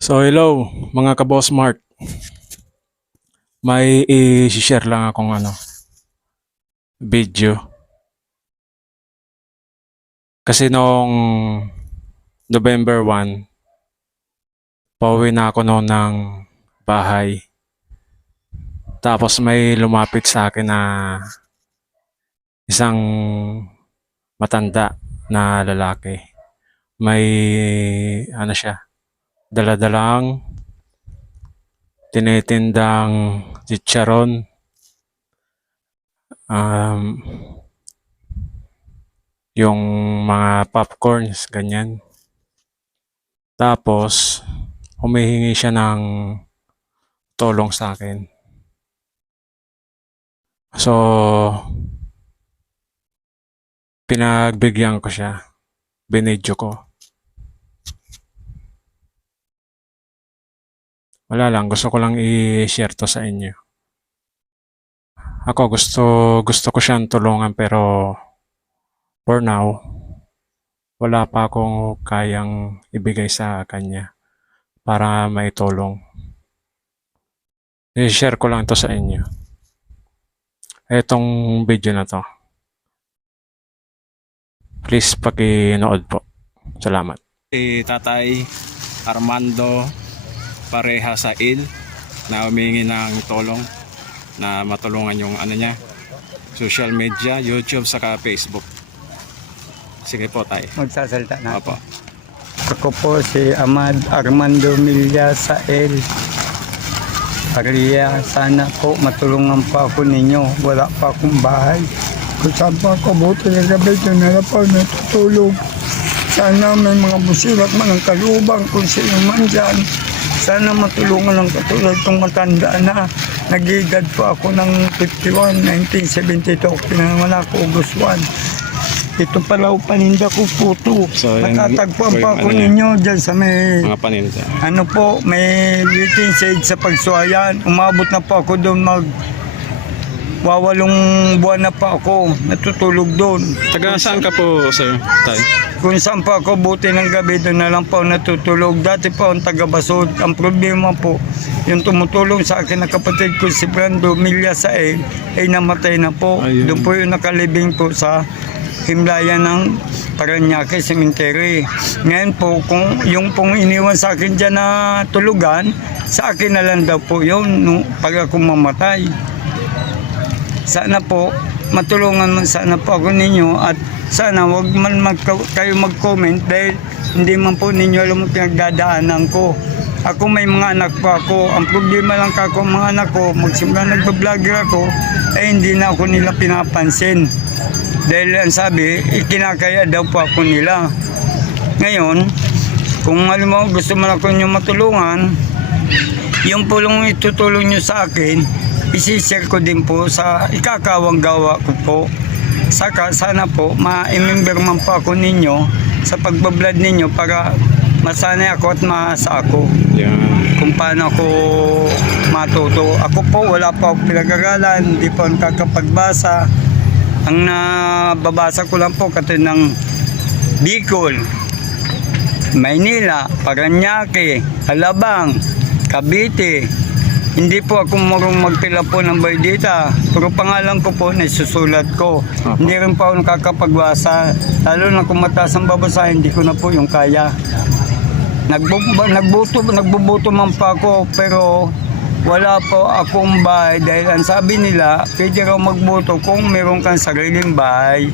So hello mga ka-Boss Mart. May i-share lang akong video. Kasi noong November 1, pauwi na ako noon ng bahay. Tapos may lumapit sa akin na isang matanda na lalaki. May siya, daladalang tinitindang chicharon, um, yung mga popcorns, ganyan. Tapos, humihingi siya ng tulong sa akin. So, pinagbigyan ko siya. Binidyo ko. Wala lang, gusto ko lang i-share to sa inyo. Ako gusto ko siyang tulungan pero for now, wala pa akong kayang ibigay sa kanya para maitulong. I-share ko lang to sa inyo. Etong video na to. Please pakinood po. Salamat. Si Tatay Armando Pareha sa Il na humingi ng tulong na matulungan yung niya, social media, YouTube saka Facebook. Sige po tayo. Magsasalita na. Opo. Ako po si Amad Armando Milla sa El Aria. Sana po matulungan pa ako ninyo. Wala pa akong bahay. Kung saan pa ako buti ng gabi, doon na po natutulog. Sana may mga busilak man ang kalubang kung sino man dyan. Sana matulungan ng katulad kong matanda na nag-edad po ako ng 51, 1972. Pinanganak ako August 1. Ito pala paninda ko po ito. So, Natatagpuan pa ako ninyo dyan sa may... Mga paninda. Ano po, may waiting shade sa Pagsuayan. Umabot na po ako doon wawalong buwan na pa ako. Natutulog doon. Taga saan ka po, sir? Tayo. Kung saan pa ako buti ng gabi, doon na lang po natutulog. Dati po ang taga-Basod. Ang problema po, yung tumutulong sa akin na kapatid ko si Brando Milla Sael, ay namatay na po. Ayun. Doon po yung nakalibing po sa himlayan ng Paranaque Cemetery. Ngayon po, kung yung pong iniwan sa akin dyan na tulugan, sa akin na lang daw po yun pag ako mamatay. Sana po, matulungan man sana po ako ninyo at sana wag man kayo mag-comment dahil hindi man po ninyo alam ang pinagdadaanan ko. Ako may mga anak pa ako. Ang problema lang kako mga anak ko, magsimula nagbablogger ako, ay hindi na ako nila pinapansin. Dahil ang sabi, ikinakaya daw po ako nila. Ngayon, kung alam mo gusto man ako nyo matulungan, yung pulong itutulong nyo sa akin, isi-share ko din po sa ikakawang gawa ko po. Saka sana po, ma-member man po ako ninyo sa pagbablad ninyo para masanay ako at maasa ako. Yeah. Kung paano ako matuto. Ako po, wala pa ako pinag-aralan, hindi po nakakapagbasa. Ang nababasa ko lang po katulad ng Bicol, Maynila, Paranaque, Alabang, Cavite. Hindi po ako marunong magpila po ng baydita. Pero pangalan ko po, nasusulat ko. Hindi rin po ako nakakapagbasa. Lalo na kung mataas ang babasa, hindi ko na po yung kaya. Nagbubuto man pa ako, pero wala po akong bahay. Dahil ang sabi nila, pwede raw magbuto kung meron kang sariling bahay.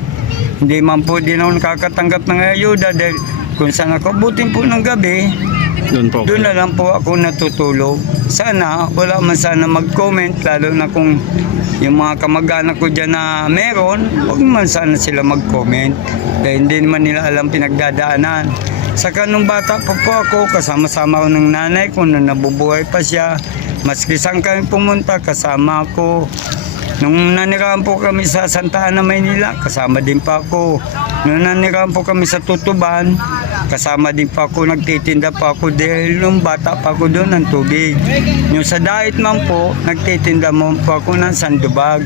Hindi man po din ako nakakatanggap ng ayuda. Dahil kung saan ako butin po ng gabi, doon na lang po ako natutulog. Sana, wala man sana mag-comment, lalo na kung yung mga kamag-anak ko dyan na meron, huwag man sana sila mag-comment. Dahil hindi naman nila alam pinagdadaanan. Saka nung bata pa po ako, kasama-sama ko ng nanay ko na nabubuhay pa siya. Maski saan kami pumunta, kasama ako. Nung nanirahan po kami sa Santa Ana, Maynila, kasama din pa ako. Nung nanirahan po kami sa Tutuban, kasama din pa ako, nagtitinda pa ako dahil nung bata pa ako doon ng tubig. Yung sa Dait man po, nagtitinda mo pa ako ng sandubag.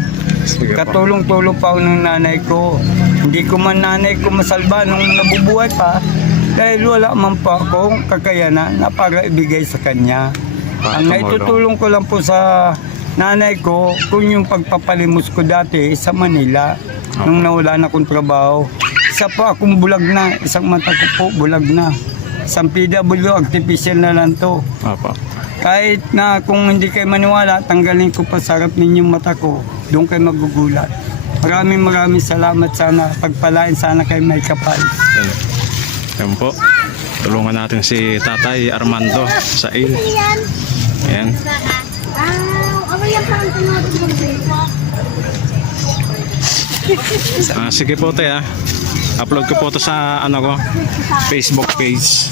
Katulong-tulong pa ako ng nanay ko. Hindi ko man nanay ko masalba nung nabubuhay pa. Dahil wala man po akong kakayanan na para ibigay sa kanya. Para Ang tumulong. naitutulong ko lang po sa nanay ko, kung yung pagpapalimos ko dati sa Manila, nung nawala na akong trabaho. Isa po akong bulag na, isang mata ko po bulag na. Isang PW, artificial na lang to. Opo. Kahit na kung hindi kayo maniwala, tanggalin ko pa sa harap ninyong mata ko, doon kayo magugulat. Maraming salamat sana. Pagpalain sana kayo may kapal. Yan. Yan po. Tulungan natin si Tatay Armando sa il. Ayan. Sige po tayo. Upload ko po to sa ano ko, Facebook page.